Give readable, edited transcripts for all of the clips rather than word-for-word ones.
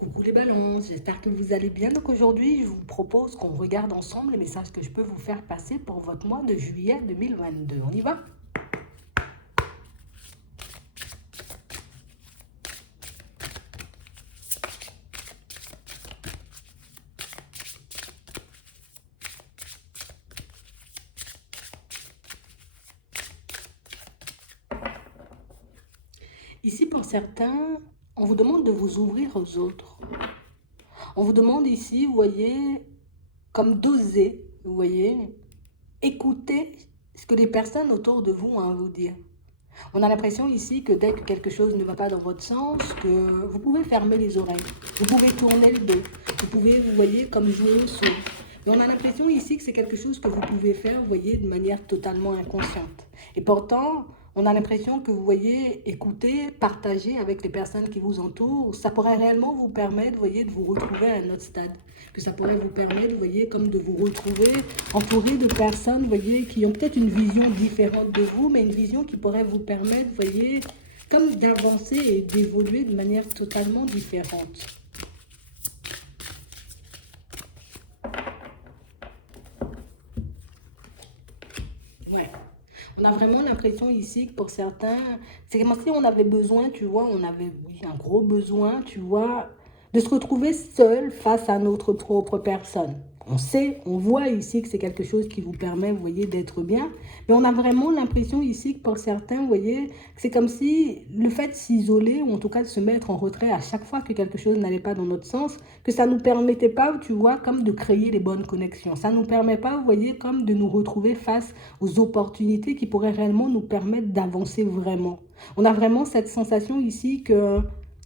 Coucou les balances, j'espère que vous allez bien. Donc aujourd'hui, je vous propose qu'on regarde ensemble les messages que je peux vous faire passer pour votre mois de juillet 2022. On y va? Ici, pour certains, on vous demande de vous ouvrir aux autres. On vous demande ici, vous voyez, comme d'oser, vous voyez, écouter ce que les personnes autour de vous ont à vous dire. On a l'impression ici que dès que quelque chose ne va pas dans votre sens, que vous pouvez fermer les oreilles, vous pouvez tourner le dos, vous pouvez, vous voyez, comme jouer au sourd. Mais on a l'impression ici que c'est quelque chose que vous pouvez faire, vous voyez, de manière totalement inconsciente. Et pourtant, on a l'impression que vous voyez, écouter, partager avec les personnes qui vous entourent, ça pourrait réellement vous permettre, vous voyez, de vous retrouver à un autre stade. Que ça pourrait vous permettre, vous voyez, comme de vous retrouver entouré de personnes, vous voyez, qui ont peut-être une vision différente de vous, mais une vision qui pourrait vous permettre, vous voyez, comme d'avancer et d'évoluer de manière totalement différente. Ouais. On a vraiment l'impression ici que pour certains, c'est comme si on avait besoin, tu vois, on avait oui, un gros besoin, tu vois, de se retrouver seul face à notre propre personne. On sait, on voit ici que c'est quelque chose qui vous permet, vous voyez, d'être bien. Mais on a vraiment l'impression ici que pour certains, vous voyez, c'est comme si le fait de s'isoler, ou en tout cas de se mettre en retrait à chaque fois que quelque chose n'allait pas dans notre sens, que ça ne nous permettait pas, tu vois, comme de créer les bonnes connexions. Ça ne nous permet pas, vous voyez, comme de nous retrouver face aux opportunités qui pourraient réellement nous permettre d'avancer vraiment. On a vraiment cette sensation ici que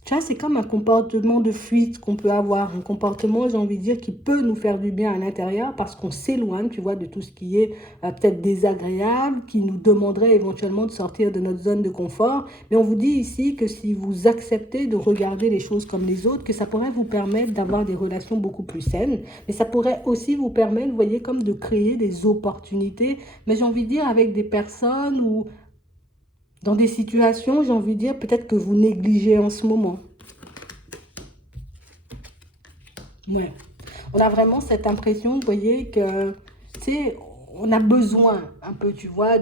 tu vois, c'est comme un comportement de fuite qu'on peut avoir, un comportement, j'ai envie de dire, qui peut nous faire du bien à l'intérieur parce qu'on s'éloigne, tu vois, de tout ce qui est peut-être désagréable, qui nous demanderait éventuellement de sortir de notre zone de confort. Mais on vous dit ici que si vous acceptez de regarder les choses comme les autres, que ça pourrait vous permettre d'avoir des relations beaucoup plus saines, mais ça pourrait aussi vous permettre, vous voyez, comme de créer des opportunités, mais j'ai envie de dire avec des personnes ou dans des situations, j'ai envie de dire, peut-être que vous négligez en ce moment. Ouais. On a vraiment cette impression, vous voyez, que, tu sais, on a besoin un peu, tu vois,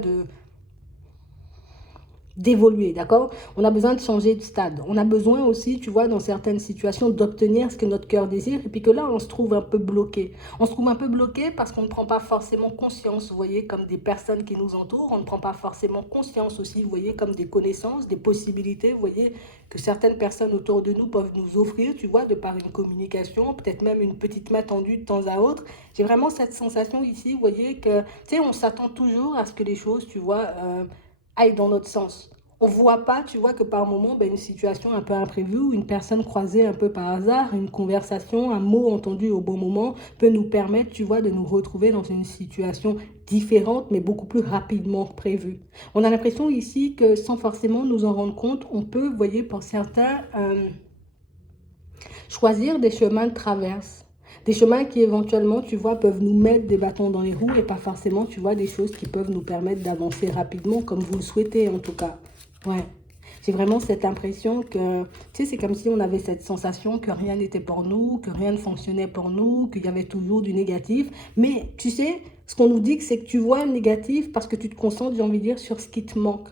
d'évoluer, d'accord? On a besoin de changer de stade. On a besoin aussi, tu vois, dans certaines situations, d'obtenir ce que notre cœur désire. Et puis que là, on se trouve un peu bloqué. On se trouve un peu bloqué parce qu'on ne prend pas forcément conscience, vous voyez, comme des personnes qui nous entourent. On ne prend pas forcément conscience aussi, vous voyez, comme des connaissances, des possibilités, vous voyez, que certaines personnes autour de nous peuvent nous offrir, tu vois, de par une communication, peut-être même une petite main tendue de temps à autre. J'ai vraiment cette sensation ici, vous voyez, que, tu sais, on s'attend toujours à ce que les choses, tu vois, aille dans notre sens. On ne voit pas, tu vois, que par moment, ben, une situation un peu imprévue, ou une personne croisée un peu par hasard, une conversation, un mot entendu au bon moment peut nous permettre, tu vois, de nous retrouver dans une situation différente, mais beaucoup plus rapidement que prévu. On a l'impression ici que sans forcément nous en rendre compte, on peut, vous voyez, pour certains, choisir des chemins de traverse. Des chemins qui éventuellement, tu vois, peuvent nous mettre des bâtons dans les roues et pas forcément, tu vois, des choses qui peuvent nous permettre d'avancer rapidement comme vous le souhaitez en tout cas. Ouais. J'ai vraiment cette impression que, tu sais, c'est comme si on avait cette sensation que rien n'était pour nous, que rien ne fonctionnait pour nous, qu'il y avait toujours du négatif. Mais tu sais, ce qu'on nous dit, c'est que tu vois le négatif parce que tu te concentres, j'ai envie de dire, sur ce qui te manque.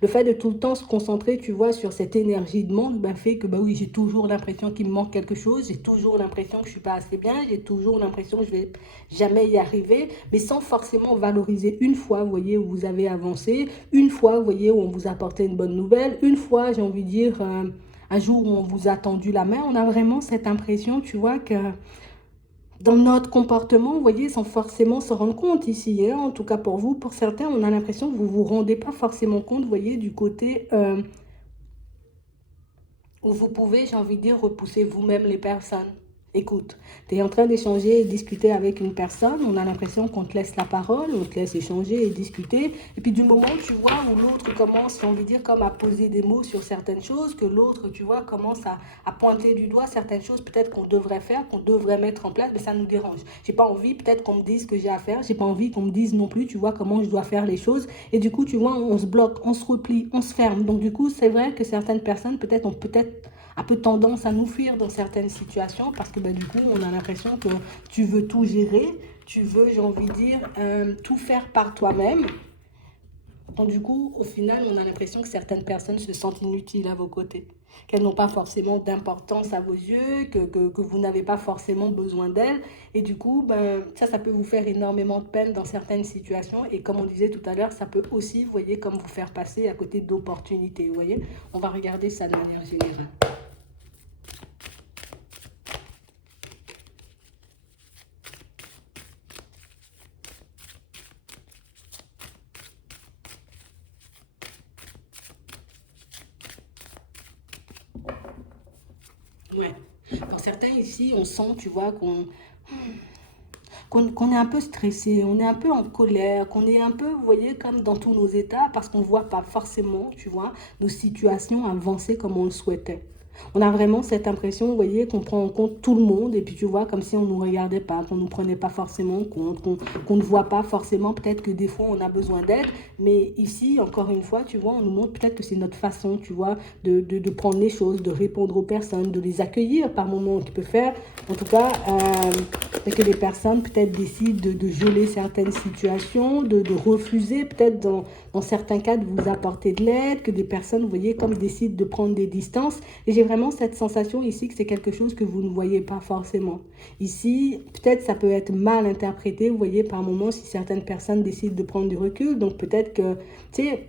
Le fait de tout le temps se concentrer, tu vois, sur cette énergie de manque, ben, fait que, bah oui, j'ai toujours l'impression qu'il me manque quelque chose, j'ai toujours l'impression que je suis pas assez bien, j'ai toujours l'impression que je vais jamais y arriver, mais sans forcément valoriser une fois, vous voyez, où vous avez avancé, une fois, vous voyez, où on vous a apporté une bonne nouvelle, une fois, j'ai envie de dire, un jour où on vous a tendu la main, on a vraiment cette impression, tu vois, que dans notre comportement, vous voyez, sans forcément se rendre compte ici, hein, en tout cas pour vous, pour certains, on a l'impression que vous ne vous rendez pas forcément compte, vous voyez, du côté où vous pouvez, j'ai envie de dire, repousser vous-même les personnes. Écoute, tu es en train d'échanger et discuter avec une personne, on a l'impression qu'on te laisse la parole, on te laisse échanger et discuter, et puis du moment, tu vois, où l'autre commence, j'ai envie de dire, comme à poser des mots sur certaines choses, que l'autre, tu vois, commence à pointer du doigt certaines choses peut-être qu'on devrait faire, qu'on devrait mettre en place, mais ça nous dérange. J'ai pas envie peut-être qu'on me dise ce que j'ai à faire, j'ai pas envie qu'on me dise non plus, tu vois, comment je dois faire les choses, et du coup, tu vois, on se bloque, on se replie, on se ferme. Donc du coup, c'est vrai que certaines personnes peut-être ont peut-être un peu tendance à nous fuir dans certaines situations parce que du coup, on a l'impression que tu veux tout gérer, tu veux, j'ai envie de dire, tout faire par toi-même. Donc du coup, au final, on a l'impression que certaines personnes se sentent inutiles à vos côtés, qu'elles n'ont pas forcément d'importance à vos yeux, que vous n'avez pas forcément besoin d'elles. Et du coup, ça peut vous faire énormément de peine dans certaines situations. Et comme on disait tout à l'heure, ça peut aussi, vous voyez, comme vous faire passer à côté d'opportunités. Vous voyez, on va regarder ça de manière générale. Ouais. Pour certains ici, on sent, tu vois, qu'on est un peu stressé, on est un peu en colère, qu'on est un peu, vous voyez, comme dans tous nos états, parce qu'on ne voit pas forcément, tu vois, nos situations avancer comme on le souhaitait. On a vraiment cette impression, vous voyez, qu'on prend en compte tout le monde, et puis tu vois, comme si on ne nous regardait pas, qu'on ne nous prenait pas forcément en compte, qu'on ne voit pas forcément, peut-être que des fois on a besoin d'aide, mais ici, encore une fois, tu vois, on nous montre peut-être que c'est notre façon, tu vois, de prendre les choses, de répondre aux personnes, de les accueillir par moments qui peut faire. En tout cas, que les personnes peut-être décident de geler certaines situations, de refuser peut-être dans certains cas de vous apporter de l'aide, que des personnes, vous voyez, comme décident de prendre des distances. Et j'ai vraiment cette sensation ici que c'est quelque chose que vous ne voyez pas forcément. Ici, peut-être ça peut être mal interprété, vous voyez, par moments si certaines personnes décident de prendre du recul. Donc peut-être que, tu sais,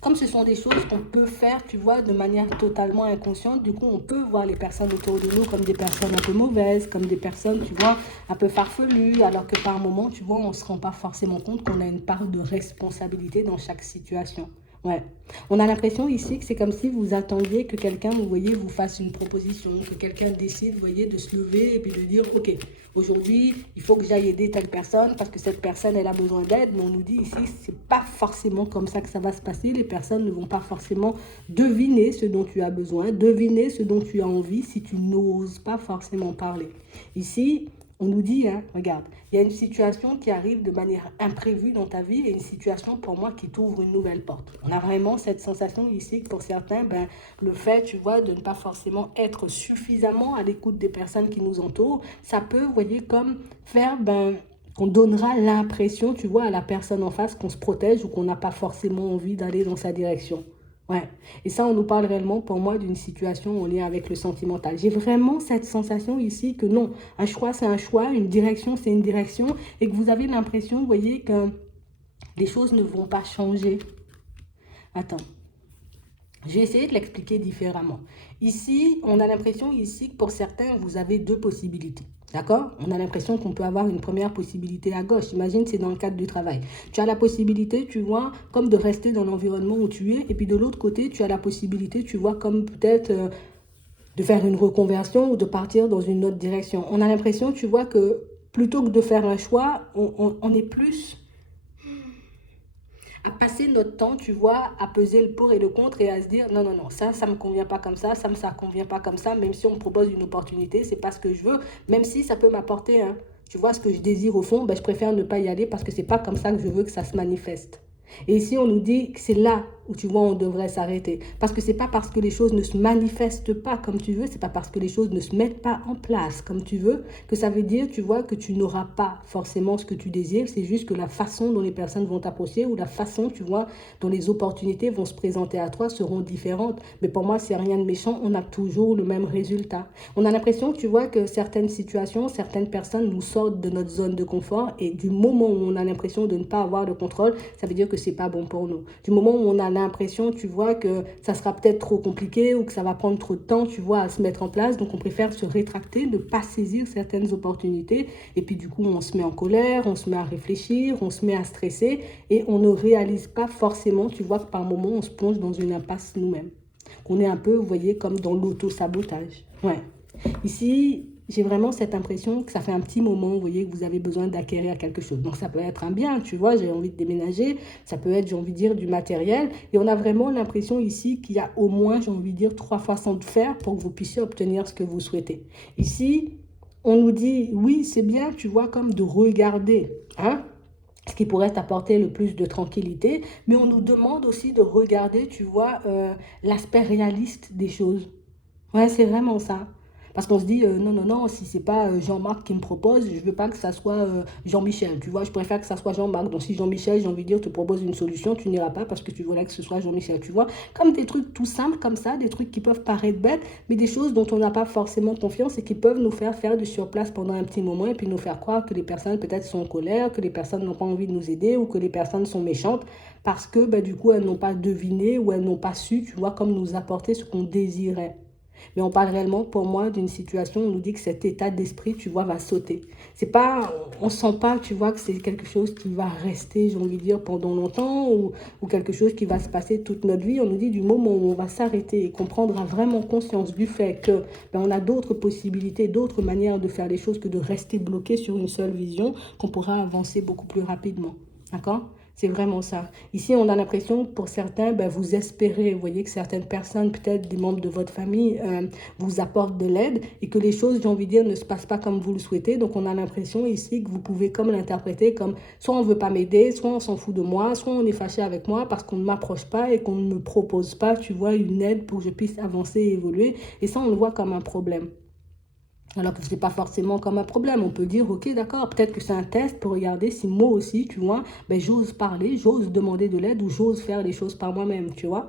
comme ce sont des choses qu'on peut faire, tu vois, de manière totalement inconsciente, du coup, on peut voir les personnes autour de nous comme des personnes un peu mauvaises, comme des personnes, tu vois, un peu farfelues, alors que par moment, tu vois, on ne se rend pas forcément compte qu'on a une part de responsabilité dans chaque situation. Ouais. On a l'impression ici que c'est comme si vous attendiez que quelqu'un, vous voyez, vous fasse une proposition, que quelqu'un décide, vous voyez, de se lever et puis de dire, OK, aujourd'hui, il faut que j'aille aider telle personne parce que cette personne, elle a besoin d'aide. Mais on nous dit ici, c'est pas forcément comme ça que ça va se passer. Les personnes ne vont pas forcément deviner ce dont tu as besoin, deviner ce dont tu as envie si tu n'oses pas forcément parler. Ici, on nous dit, hein, regarde, il y a une situation qui arrive de manière imprévue dans ta vie et une situation pour moi qui t'ouvre une nouvelle porte. On a vraiment cette sensation ici que pour certains, le fait, tu vois, de ne pas forcément être suffisamment à l'écoute des personnes qui nous entourent, ça peut, vous voyez, comme faire, qu'on donnera l'impression, tu vois, à la personne en face qu'on se protège ou qu'on n'a pas forcément envie d'aller dans sa direction. Ouais. Et ça, on nous parle réellement, pour moi, d'une situation en lien avec le sentimental. J'ai vraiment cette sensation ici que non, un choix, c'est un choix, une direction, c'est une direction, et que vous avez l'impression, vous voyez, que les choses ne vont pas changer. Attends. Je vais essayer de l'expliquer différemment. Ici, on a l'impression ici que pour certains, vous avez deux possibilités. D'accord? On a l'impression qu'on peut avoir une première possibilité à gauche. Imagine, c'est dans le cadre du travail. Tu as la possibilité, tu vois, comme de rester dans l'environnement où tu es. Et puis de l'autre côté, tu as la possibilité, tu vois, comme peut-être de faire une reconversion ou de partir dans une autre direction. On a l'impression, tu vois, que plutôt que de faire un choix, on est plus à passer notre temps, tu vois, à peser le pour et le contre et à se dire non, non, non, ça me convient pas comme ça me convient pas comme ça, même si on me propose une opportunité, c'est pas ce que je veux, même si ça peut m'apporter, hein, tu vois, ce que je désire au fond, je préfère ne pas y aller parce que c'est pas comme ça que je veux que ça se manifeste. Et ici, on nous dit que c'est là où tu vois, on devrait s'arrêter. Parce que c'est pas parce que les choses ne se manifestent pas comme tu veux, c'est pas parce que les choses ne se mettent pas en place comme tu veux, que ça veut dire, tu vois, que tu n'auras pas forcément ce que tu désires. C'est juste que la façon dont les personnes vont t'approcher ou la façon, tu vois, dont les opportunités vont se présenter à toi seront différentes. Mais pour moi, c'est rien de méchant. On a toujours le même résultat. On a l'impression, tu vois, que certaines situations, certaines personnes nous sortent de notre zone de confort et du moment où on a l'impression de ne pas avoir le contrôle, ça veut dire que c'est pas bon pour nous. Du moment où on a l'impression, tu vois, que ça sera peut-être trop compliqué ou que ça va prendre trop de temps, tu vois, à se mettre en place. Donc, on préfère se rétracter, ne pas saisir certaines opportunités. Et puis, du coup, on se met en colère, on se met à réfléchir, on se met à stresser et on ne réalise pas forcément, tu vois, que par moment, on se plonge dans une impasse nous-mêmes. Qu'on est un peu, vous voyez, comme dans l'auto-sabotage. Ouais. Ici, j'ai vraiment cette impression que ça fait un petit moment, vous voyez, que vous avez besoin d'acquérir quelque chose. Donc, ça peut être un bien, tu vois, j'ai envie de déménager. Ça peut être, j'ai envie de dire, du matériel. Et on a vraiment l'impression ici qu'il y a au moins, j'ai envie de dire, 3 façons de faire pour que vous puissiez obtenir ce que vous souhaitez. Ici, on nous dit, oui, c'est bien, tu vois, comme de regarder, hein, ce qui pourrait t'apporter le plus de tranquillité, mais on nous demande aussi de regarder, tu vois, l'aspect réaliste des choses. Ouais, c'est vraiment ça. Parce qu'on se dit, non, non, non, si c'est pas Jean-Marc qui me propose, je veux pas que ça soit Jean-Michel. Tu vois, je préfère que ça soit Jean-Marc. Donc, si Jean-Michel, j'ai envie de dire, te propose une solution, tu n'iras pas parce que tu voudrais que ce soit Jean-Michel. Tu vois, comme des trucs tout simples comme ça, des trucs qui peuvent paraître bêtes, mais des choses dont on n'a pas forcément confiance et qui peuvent nous faire faire du surplace pendant un petit moment et puis nous faire croire que les personnes peut-être sont en colère, que les personnes n'ont pas envie de nous aider ou que les personnes sont méchantes parce que, ben, du coup, elles n'ont pas deviné ou elles n'ont pas su, tu vois, comme nous apporter ce qu'on désirait. Mais on parle réellement, pour moi, d'une situation où on nous dit que cet état d'esprit, tu vois, va sauter. C'est pas, on sent pas, tu vois, que c'est quelque chose qui va rester, j'ai envie de dire, pendant longtemps ou quelque chose qui va se passer toute notre vie. On nous dit du moment où on va s'arrêter et qu'on prendra vraiment conscience du fait que ben, on a d'autres possibilités, d'autres manières de faire les choses que de rester bloqué sur une seule vision, qu'on pourra avancer beaucoup plus rapidement. D'accord? C'est vraiment ça. Ici, on a l'impression, pour certains, ben, vous espérez, vous voyez que certaines personnes, peut-être des membres de votre famille, vous apportent de l'aide et que les choses, j'ai envie de dire, ne se passent pas comme vous le souhaitez. Donc, on a l'impression ici que vous pouvez comme l'interpréter comme soit on ne veut pas m'aider, soit on s'en fout de moi, soit on est fâché avec moi parce qu'on ne m'approche pas et qu'on ne me propose pas, tu vois, une aide pour que je puisse avancer et évoluer. Et ça, on le voit comme un problème. Alors que ce n'est pas forcément comme un problème. On peut dire, ok, d'accord, peut-être que c'est un test pour regarder si moi aussi, tu vois, ben, j'ose parler, j'ose demander de l'aide ou j'ose faire les choses par moi-même, tu vois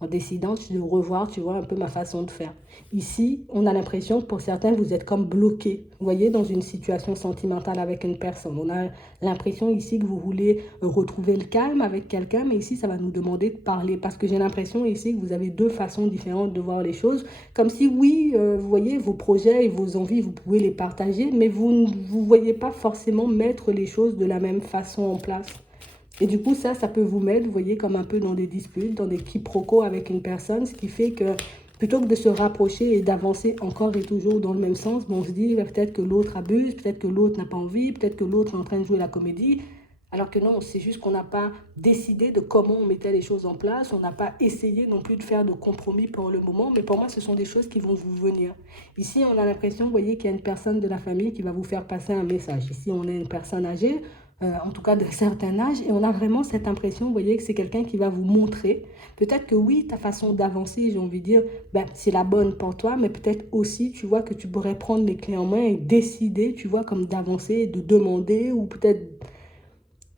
en décidant de revoir, tu vois, un peu ma façon de faire. Ici, on a l'impression que pour certains, vous êtes comme bloqué, vous voyez, dans une situation sentimentale avec une personne. On a l'impression ici que vous voulez retrouver le calme avec quelqu'un, mais ici, ça va nous demander de parler parce que j'ai l'impression ici que vous avez deux façons différentes de voir les choses. Comme si, oui, vous voyez, vos projets et vos envies, vous pouvez les partager, mais vous ne vous voyez pas forcément mettre les choses de la même façon en place. Et du coup, ça peut vous mettre, vous voyez, comme un peu dans des disputes, dans des quiproquos avec une personne, ce qui fait que plutôt que de se rapprocher et d'avancer encore et toujours dans le même sens, bon, on se dit peut-être que l'autre abuse, peut-être que l'autre n'a pas envie, peut-être que l'autre est en train de jouer la comédie. Alors que non, c'est juste qu'on n'a pas décidé de comment on mettait les choses en place, on n'a pas essayé non plus de faire de compromis pour le moment, mais pour moi, ce sont des choses qui vont vous venir. Ici, on a l'impression, vous voyez, qu'il y a une personne de la famille qui va vous faire passer un message. Ici, on est une personne âgée, en tout cas d'un certain âge, et on a vraiment cette impression, vous voyez, que c'est quelqu'un qui va vous montrer, peut-être que oui, ta façon d'avancer, j'ai envie de dire, ben, c'est la bonne pour toi, mais peut-être aussi, tu vois, que tu pourrais prendre les clés en main et décider, tu vois, comme d'avancer, de demander, ou peut-être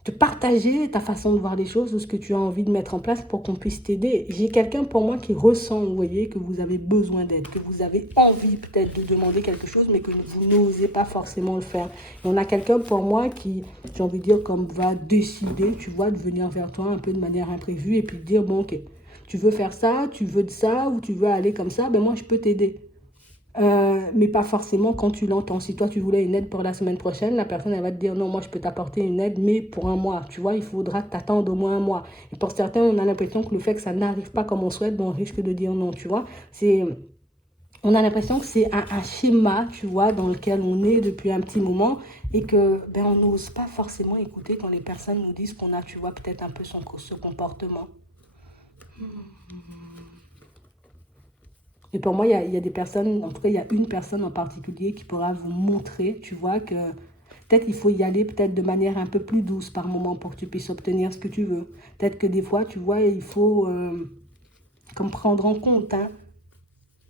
de partager ta façon de voir les choses, ou ce que tu as envie de mettre en place pour qu'on puisse t'aider. J'ai quelqu'un pour moi qui ressent, vous voyez, que vous avez besoin d'aide, que vous avez envie peut-être de demander quelque chose, mais que vous n'osez pas forcément le faire. Et on a quelqu'un pour moi qui, j'ai envie de dire, comme va décider, tu vois, de venir vers toi un peu de manière imprévue et puis de dire, bon, ok, tu veux faire ça, tu veux de ça, ou tu veux aller comme ça, ben moi, je peux t'aider. Mais pas forcément quand tu l'entends. Si toi, tu voulais une aide pour la semaine prochaine, la personne, elle va te dire non, moi, je peux t'apporter une aide, mais pour un mois. Tu vois, il faudra que tu attendes au moins un mois. Et pour certains, on a l'impression que le fait que ça n'arrive pas comme on souhaite, ben, on risque de dire non, tu vois. On a l'impression que c'est un schéma, tu vois, dans lequel on est depuis un petit moment et que ben, on n'ose pas forcément écouter quand les personnes nous disent qu'on a, tu vois, peut-être un peu ce comportement. Et pour moi, il y a des personnes, en tout cas, il y a une personne en particulier qui pourra vous montrer, tu vois, que peut-être il faut y aller peut-être de manière un peu plus douce par moment pour que tu puisses obtenir ce que tu veux. Peut-être que des fois, tu vois, il faut comme prendre en compte hein,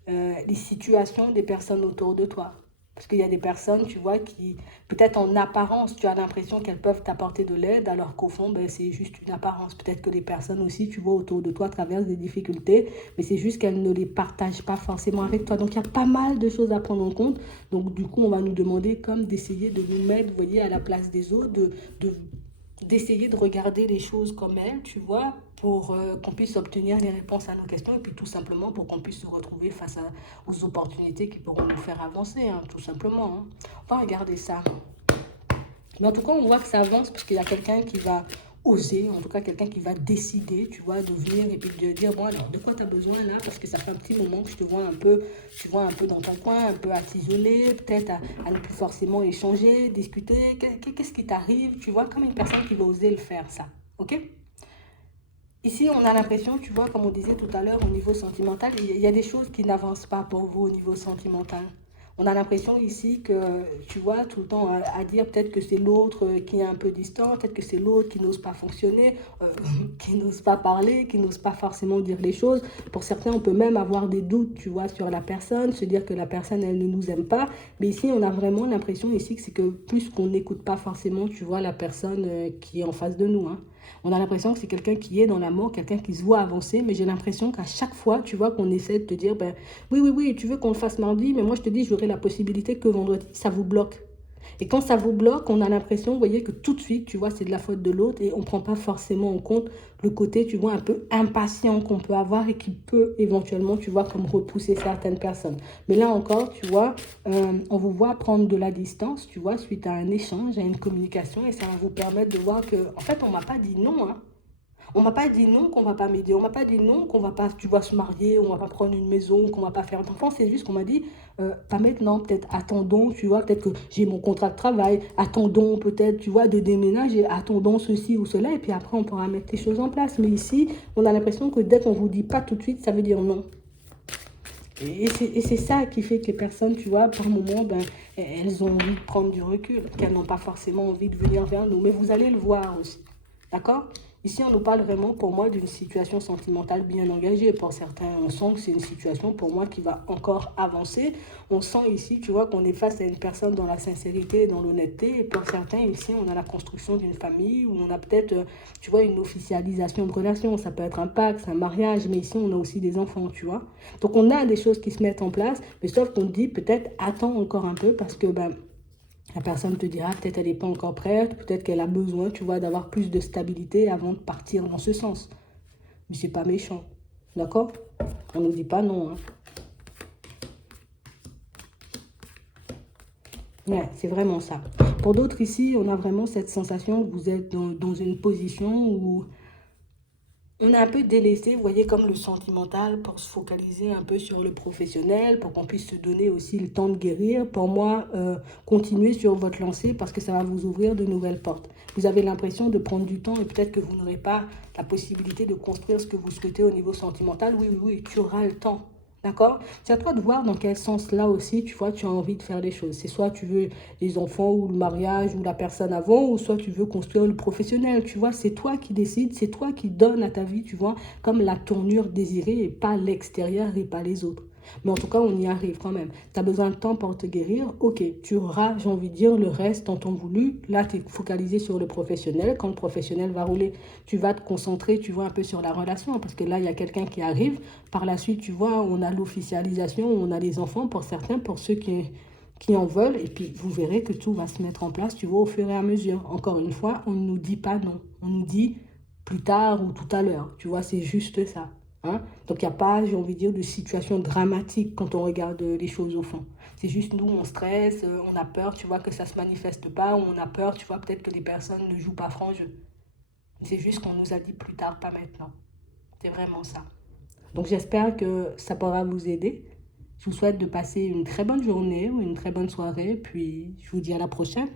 les situations des personnes autour de toi. Parce qu'il y a des personnes, tu vois, qui, peut-être en apparence, tu as l'impression qu'elles peuvent t'apporter de l'aide, alors qu'au fond, ben, c'est juste une apparence. Peut-être que les personnes aussi, tu vois, autour de toi traversent des difficultés, mais c'est juste qu'elles ne les partagent pas forcément avec toi. Donc, il y a pas mal de choses à prendre en compte. Donc, du coup, on va nous demander comme d'essayer de nous mettre, vous voyez, à la place des autres, de d'essayer de regarder les choses comme elles, tu vois, pour qu'on puisse obtenir les réponses à nos questions et puis tout simplement pour qu'on puisse se retrouver face aux opportunités qui pourront nous faire avancer, hein, tout simplement. Hein. On va regarder ça. Mais en tout cas, on voit que ça avance parce qu'il y a quelqu'un qui va oser, en tout cas quelqu'un qui va décider, tu vois, de venir et puis de dire, bon alors, de quoi tu as besoin là? Parce que ça fait un petit moment que je te vois un peu, tu vois, un peu dans ton coin, un peu à t'isoler, peut-être à ne plus forcément échanger, discuter. Qu'est-ce qui t'arrive? Tu vois, comme une personne qui va oser le faire, ça. Ok? Ici, on a l'impression, tu vois, comme on disait tout à l'heure, au niveau sentimental, il y a des choses qui n'avancent pas pour vous au niveau sentimental. On a l'impression ici que, tu vois, tout le temps à dire peut-être que c'est l'autre qui est un peu distant, peut-être que c'est l'autre qui n'ose pas fonctionner, qui n'ose pas parler, qui n'ose pas forcément dire les choses. Pour certains, on peut même avoir des doutes, tu vois, sur la personne, se dire que la personne, elle ne nous aime pas. Mais ici, on a vraiment l'impression ici que c'est que plus qu'on n'écoute pas forcément, tu vois, la personne qui est en face de nous, hein. On a l'impression que c'est quelqu'un qui est dans l'amour, quelqu'un qui se voit avancer, mais j'ai l'impression qu'à chaque fois, tu vois, qu'on essaie de te dire, ben, oui, oui, oui, tu veux qu'on le fasse mardi, mais moi je te dis, j'aurai la possibilité que vendredi. Ça vous bloque. Et quand ça vous bloque, on a l'impression, vous voyez, que tout de suite, tu vois, c'est de la faute de l'autre et on ne prend pas forcément en compte le côté, tu vois, un peu impatient qu'on peut avoir et qui peut éventuellement, tu vois, comme repousser certaines personnes. Mais là encore, tu vois, on vous voit prendre de la distance, tu vois, suite à un échange, à une communication et ça va vous permettre de voir que, en fait, on ne m'a pas dit non, hein. On m'a pas dit non qu'on va pas m'aider. On m'a pas dit non qu'on va pas, tu vois, se marier, on va pas prendre une maison, qu'on va pas faire d'enfants. C'est juste qu'on m'a dit, pas maintenant, peut-être attendons, tu vois, peut-être que j'ai mon contrat de travail, attendons peut-être, tu vois, de déménager, attendons ceci ou cela, et puis après on pourra mettre les choses en place. Mais ici, on a l'impression que dès qu'on vous dit pas tout de suite, ça veut dire non. Et c'est ça qui fait que les personnes, tu vois, par moment, ben, elles ont envie de prendre du recul, qu'elles n'ont pas forcément envie de venir vers nous. Mais vous allez le voir aussi. D'accord? Ici, on nous parle vraiment, pour moi, d'une situation sentimentale bien engagée. Pour certains, on sent que c'est une situation, pour moi, qui va encore avancer. On sent ici, tu vois, qu'on est face à une personne dans la sincérité et dans l'honnêteté. Et pour certains, ici, on a la construction d'une famille, où on a peut-être, tu vois, une officialisation de relation. Ça peut être un pacte, un mariage, mais ici, on a aussi des enfants, tu vois. Donc, on a des choses qui se mettent en place, mais sauf qu'on dit peut-être, attends encore un peu, parce que, ben, la personne te dira peut-être elle n'est pas encore prête, peut-être qu'elle a besoin, tu vois, d'avoir plus de stabilité avant de partir dans ce sens. Mais c'est pas méchant, d'accord? On ne dit pas non, hein. Ouais, c'est vraiment ça. Pour d'autres ici, on a vraiment cette sensation que vous êtes dans une position où on est un peu délaissé, vous voyez, comme le sentimental, pour se focaliser un peu sur le professionnel, pour qu'on puisse se donner aussi le temps de guérir. Pour moi, continuez sur votre lancée parce que ça va vous ouvrir de nouvelles portes. Vous avez l'impression de prendre du temps et peut-être que vous n'aurez pas la possibilité de construire ce que vous souhaitez au niveau sentimental. Oui, oui, oui, tu auras le temps. D'accord? C'est à toi de voir dans quel sens là aussi, tu vois, tu as envie de faire les choses. C'est soit tu veux les enfants ou le mariage ou la personne avant, ou soit tu veux construire le professionnel, tu vois. C'est toi qui décides, c'est toi qui donnes à ta vie, tu vois, comme la tournure désirée et pas l'extérieur et pas les autres. Mais en tout cas, on y arrive quand même. Tu as besoin de temps pour te guérir. Ok, tu auras, j'ai envie de dire, le reste en temps voulu. Là, tu es focalisé sur le professionnel. Quand le professionnel va rouler, tu vas te concentrer, tu vois, un peu sur la relation. Parce que là, il y a quelqu'un qui arrive. Par la suite, tu vois, on a l'officialisation, on a les enfants pour certains, pour ceux qui en veulent. Et puis, vous verrez que tout va se mettre en place, tu vois, au fur et à mesure. Encore une fois, on ne nous dit pas non. On nous dit plus tard ou tout à l'heure. Tu vois, c'est juste ça. Hein? Donc, il n'y a pas, j'ai envie de dire, de situation dramatique quand on regarde les choses au fond. C'est juste nous, on stresse, on a peur, tu vois, que ça ne se manifeste pas, ou on a peur, tu vois, peut-être que les personnes ne jouent pas franc jeu. C'est juste qu'on nous a dit plus tard, pas maintenant. C'est vraiment ça. Donc, j'espère que ça pourra vous aider. Je vous souhaite de passer une très bonne journée ou une très bonne soirée, puis je vous dis à la prochaine.